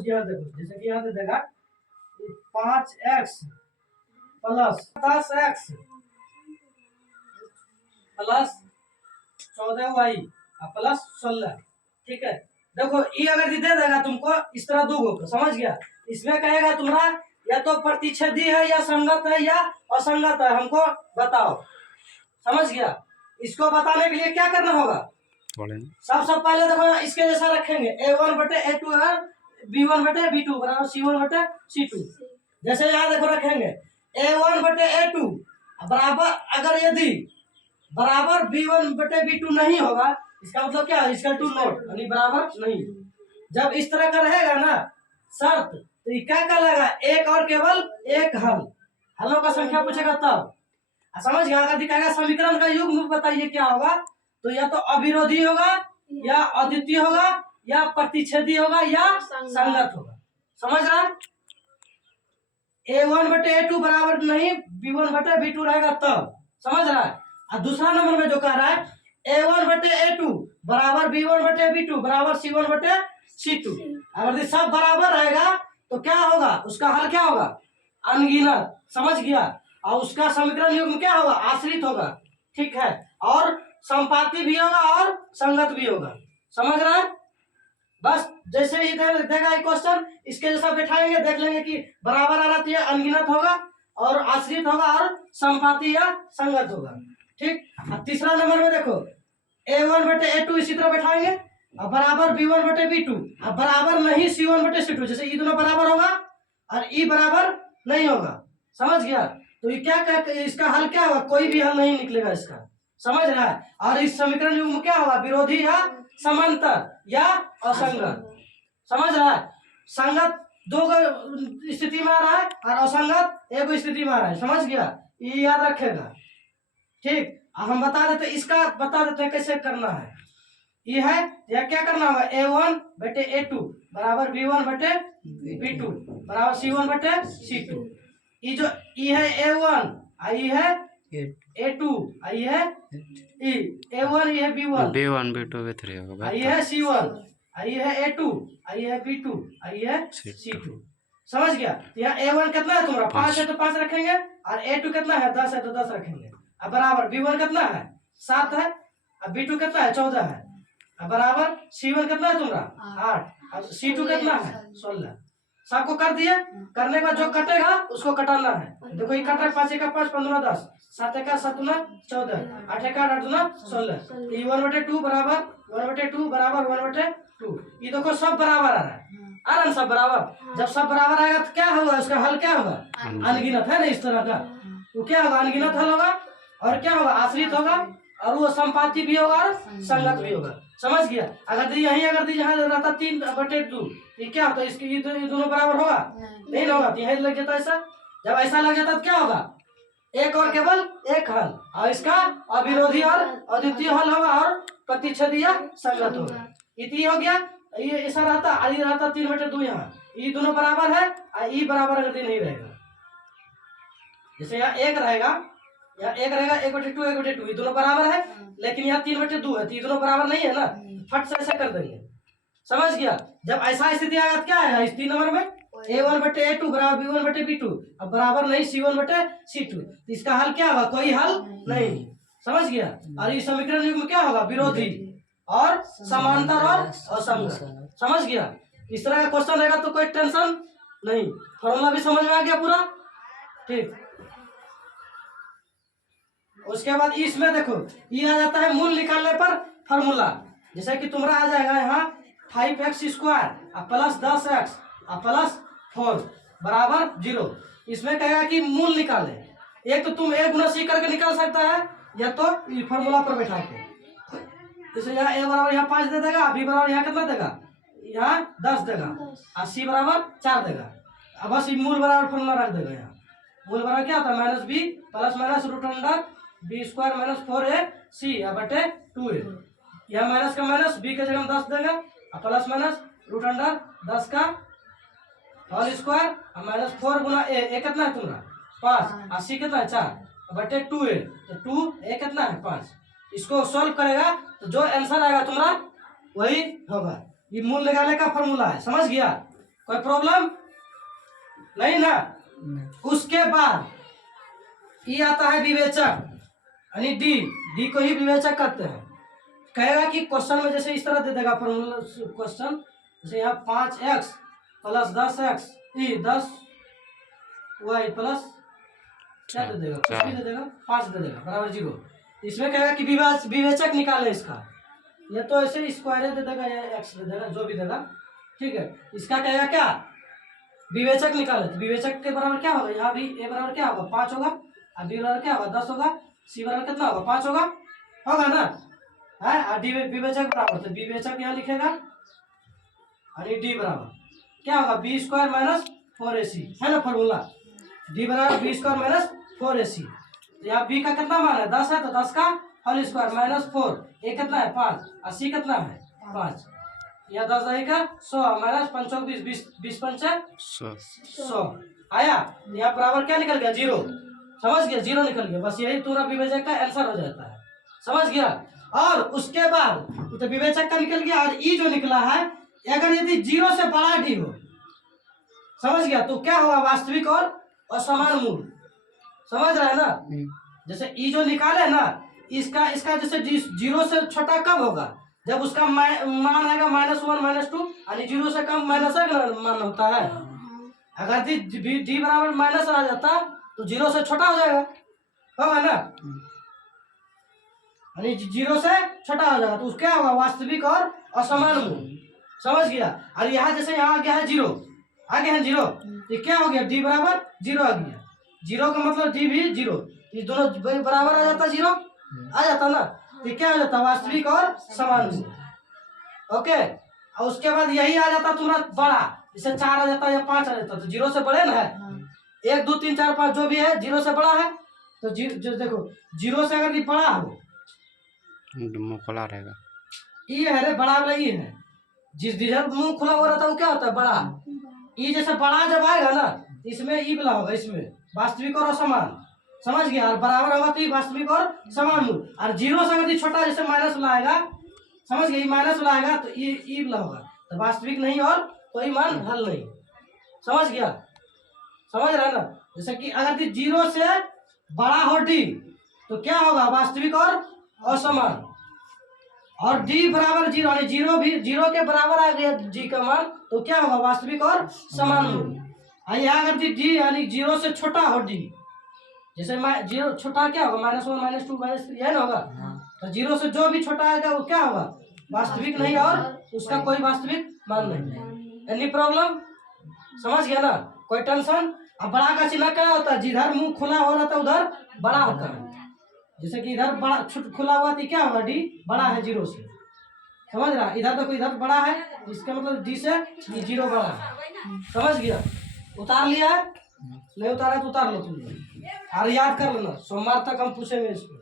Suppose यहाँ देखो, जैसे कि यहाँ दे देगा 5x plus 10x plus 14y plus 16। ठीक है, देखो ये अगर दे देगा तुमको इस तरह दो को, समझ गया। इसमें कहेगा तुम्हारा या तो प्रतिच्छेदी है या संगत है या असंगत है, हमको बताओ। समझ गया। इसको बताने के लिए क्या करना होगा, सबसे पहले देखो इसके जैसा रखेंगे a1 बटे a2 है, b1 बटे b2 बराबर c1 बटे c2। जैसे यहाँ देखो रखेंगे a1 बटे a2 बराबर, अगर यदि बराबर b1 बटे b2 नहीं होगा, इसका मतलब क्या है, इसका टू नोट यानी बराबर नहीं। जब इस तरह का रहेगा ना शर्त, तो ये क्या कहलाएगा, एक और केवल एक हल। हलों का संख्या पूछेगा तब समझ गया। अगर दिखाएगा समीकरण का युग्म बताइए क्या होगा, तो या तो अविरोधी होगा या अद्वितीय होगा या प्रतिच्छेदी होगा या संगत होगा। समझ रहा है। a1 बटे a2 बराबर नहीं b1 बटे b2 रहेगा तब, समझ रहा है। और दूसरा नंबर में जो कह रहा है a1 बटे a2 बराबर b1 बटे b2 बराबर c1 बटे c2। अगर सब बराबर रहेगा तो क्या होगा, उसका हल क्या होगा, अनगिनत। समझ गया। और उसका समीकरण युग्म क्या होगा, आश्रित होगा। ठीक है, और संपाती भी होगा और संगत भी होगा। समझ रहा है। बस जैसे ही देगा एक क्वेश्चन, इसके जैसा बैठाएंगे, देख लेंगे कि बराबर आ रहा तो अनगिनत होगा और आश्रित होगा और संपाती या संगत होगा। ठीक। अब तीसरा नंबर में देखो a1 बटे a2 इसी तरह बैठाएंगे और बराबर b1 बटे b2, अब बराबर नहीं c1 बटे c2। जैसे ये दोनों बराबर होगा और ई बराबर नहीं होगा। समझ गया। तो ये क्या इसका हल क्या होगा, कोई भी हल नहीं निकलेगा इसका। समझ रहा है। और इस समीकरण युग्म क्या होगा, विरोधी या समांतर या असंगत। समझ रहा है। संगत दो स्थिति में आ रहा है और असंगत एक स्थिति में आ रहा है। समझ गया, ये याद रखेगा। ठीक। हम बता देते, इसका बता देते हैं कैसे करना है। ये है या क्या करना होगा, a1 बटे a2 बराबर b1 बटे b2 बराबर c1 बटे c2। ये जो ये है a1 आई है a2 आई है a1 ये है b1 b2 b3 होगा, आई है c1 आई है a2 आई है b2 आई है c2। समझ गया। तो यहाँ a1 कितना है तुम्हारा, 5 है तो 5 रखेंगे, और a2 कितना है 10 है तो 10 रखेंगे। अब बराबर b1 कितना है 7 है, अब b2 कितना है 14 है, अब बराबर c1 कितना है तुम्हारा 8, अब c2 कितना है 16। सबको कर दिया। करने के बाद जो कटेगा उसको कटाना है। देखो ये कट रहा है, 5 का 5 15 10 7 का 7 दूना 14 8 का 8 दूना 16। ये 1/2 बराबर 1/2 बराबर 1/2। ये देखो सब बराबर आ रहा है, आ रहा है सब बराबर। जब सब बराबर आएगा तो क्या होगा, उसका हल क्या होगा, अनगिनत है ना इस तरह का। तो क्या होगा, अनगिनत हल होगा। और क्या होगा, आश्रित होगा, और वो संपाती भी होगा और संगत भी होगा। समझ गया। अगर यही अगर यहाँ रहता 3/2, ये क्या होता है, इसके ये दोनों बराबर होगा नहीं होगा, तो यही लग जाता ऐसा। जब ऐसा लग जाता तो क्या होगा, एक और केवल एक हल, और इसका अविरोधी और अद्वितीय हल होगा और प्रतिच्छेदी या संगत होगा। इतनी हो गया। ये ऐसा रहता, ये रहता 3/2 यहाँ, ये दोनों बराबर है और ये बराबर अगर नहीं रहेगा, जैसे यहाँ एक रहेगा, यहाँ एक रहेगा 1/2 1/2, ये दोनों बराबर है, लेकिन यहाँ 3/2 है तो ये दोनों बराबर नहीं है ना, फट से ऐसा कर देंगे। समझ गया। जब ऐसा स्थिति आएगा तो क्या है, इस 3 नंबर में a1 बटे a2 बराबर b1 बटे b2, अब बराबर नहीं c1 बटे c2, तो इसका हल क्या होगा, कोई हल नहीं। समझ गया। और इस समीकरण युग्म क्या होगा, विरोधी और समांतर और असंगत। समझ गया। इस तरह का क्वेश्चन रहेगा तो कोई टेंशन नहीं, फॉर्मूला भी समझ में आ गया पूरा। ठीक। उसके बाद इसमें देखो ये आ जाता है मूल निकालने पर फॉर्मूला। जैसे कि तुम्हारा आ जाएगा यहाँ 5x² प्लस 10x प्लस 4 बराबर 0। इसमें कहेगा कि मूल निकाले। एक तो तुम a गुना c करके निकाल सकता है, या तो फॉर्मूला पर बैठा के। जैसे यहाँ a बराबर यहाँ 5 दे देगा, b बराबर यहाँ कितना देगा, यहाँ 10 देगा, और c बराबर 4 देगा। अब बस मूल बराबर फॉर्मूला रख देगा। यहाँ मूल बराबर क्या होता है, -b plus minus root under b² minus 4ac बटे 2a। यहाँ माइनस का माइनस, b के जगह 10 देगा, और प्लस माइनस रूट अंडर 10 का होल स्क्वायर और माइनस 4 गुना a कितना है तुम्हारा 5, और c कितना है 4 बटे 2a, तो 2a कितना है 5। इसको सॉल्व करेगा तो जो आंसर आएगा तुम्हारा वही होगा। ये मूल निकालने का फॉर्मूला है। समझ गया। कोई प्रॉब्लम नहीं ना। उसके बाद ये आता है विवेचक, यानी डी को ही विवेचक कहते हैं। कहेगा कि क्वेश्चन में जैसे इस तरह दे देगा फॉर्मूला क्वेश्चन, जैसे यहाँ 5x plus 10x 10y plus क्या दे देगा, कुछ भी दे देगा, 5 दे देगा बराबर 0। इसमें कहेगा कि विवेचक निकाले इसका, ये तो ऐसे स्क्वायर दे देगा या x दे देगा, जो भी देगा ठीक है। इसका कहेगा क्या, विवेचक निकाले। तो विवेचक के बराबर क्या होगा, यहाँ भी a बराबर क्या होगा 5 होगा, और b बराबर क्या होगा 10 होगा, c बराबर कितना होगा 5 होगा ना है। और डी विवेचक बराबर, तो विवेचक यहाँ लिखेगा और डी बराबर क्या होगा बी स्क्वायर माइनस 4ac है ना फॉर्मूला। डी बराबर बी स्क्वायर माइनस 4ac। यहाँ बी का कितना मान है 10 है, तो 10 का होल स्क्वायर माइनस 4, ए कितना है 5 और सी कितना है 5। यह 10 रहेगा 100 माइनस 5 20 20 पंच 100 आया। यहाँ बराबर क्या निकल गया 0, समझ गया 0 निकल गया। बस यही पूरा विवेचक का आंसर हो जाता है, समझ गया। और उसके बाद तो विवेचक का निकल गया, और ई जो निकला है अगर यदि 0 से बड़ा डी हो, समझ गया, तो क्या होगा वास्तविक और असमान मूल, समझ रहा है ना। जैसे ई जो निकाले ना, इसका जैसे 0 से छोटा कब होगा, जब उसका मान आएगा -1 -2, यानी 0 से कम -1 मान होता है। अगर डी बराबर माइनस आ जाता तो 0 से छोटा हो जाएगा, होगा ना, यानी 0 से छोटा हो जाएगा, तो क्या होगा वास्तविक और असमान मूल, समझ गया। और यहाँ जैसे यहाँ आ गया है 0, आ गया है 0, तो क्या हो गया डी बराबर 0 आ गया। 0 का मतलब डी भी 0, ये दोनों बराबर आ जाता 0 आ जाता ना, तो क्या हो जाता वास्तविक और समान मूल। ओके, और उसके बाद यही आ जाता तुम्हारा बड़ा, जैसे 4 आ जाता या 5 आ जाता, तो 0 से बड़े ना है, 1 2 3 4 5 जो भी है 0 से बड़ा है, तो जो देखो 0 से अगर बड़ा हो मुंह खुला रहेगा, ये है रे बड़ा वाला, ये है जिस जिधर मुंह खुला हो रहा था वो क्या होता है बड़ा। ये जैसे बड़ा जब आएगा ना, इसमें ई वाला होगा, इसमें वास्तविक और असमान, समझ गया। और बराबर होगा तो ये वास्तविक और समान मूल। और 0 से अगर छोटा जैसे माइनस वाला आएगा, समझ गया, माइनस वाला आएगा तो ये ई वाला होगा, तो वास्तविक नहीं और कोई मान हल नहीं, समझ गया, समझ रहा है ना। जैसे कि अगर 0 से बड़ा हो डी, तो क्या होगा वास्तविक और असमान। और डी बराबर 0, यानी 0 भी 0 के बराबर आ गया जी का मान, तो क्या होगा वास्तविक और समान मूल। यहाँ अगर डी यानी 0 से छोटा हो डी, जैसे 0 छोटा क्या होगा -1 -2 -3 है ना होगा, तो 0 से जो भी छोटा आएगा वो क्या होगा वास्तविक नहीं और उसका कोई वास्तविक मान नहीं। एनी प्रॉब्लम, समझ गया ना, कोई टेंशन। अब बड़ा का चिन्ह क्या होता है, जिधर मुंह खुला हो रहा था उधर बड़ा होता है, जैसे कि इधर बड़ा खुला हुआ थी क्या होगा डी बड़ा है 0 से, समझ रहा। इधर देखो इधर बड़ा है, इसका मतलब डी से ये 0 बड़ा है, समझ गया। उतार लिया है, नहीं उतारा तो उतार लो तुम, और याद कर लेना, सोमवार तक हम पूछेंगे इसको।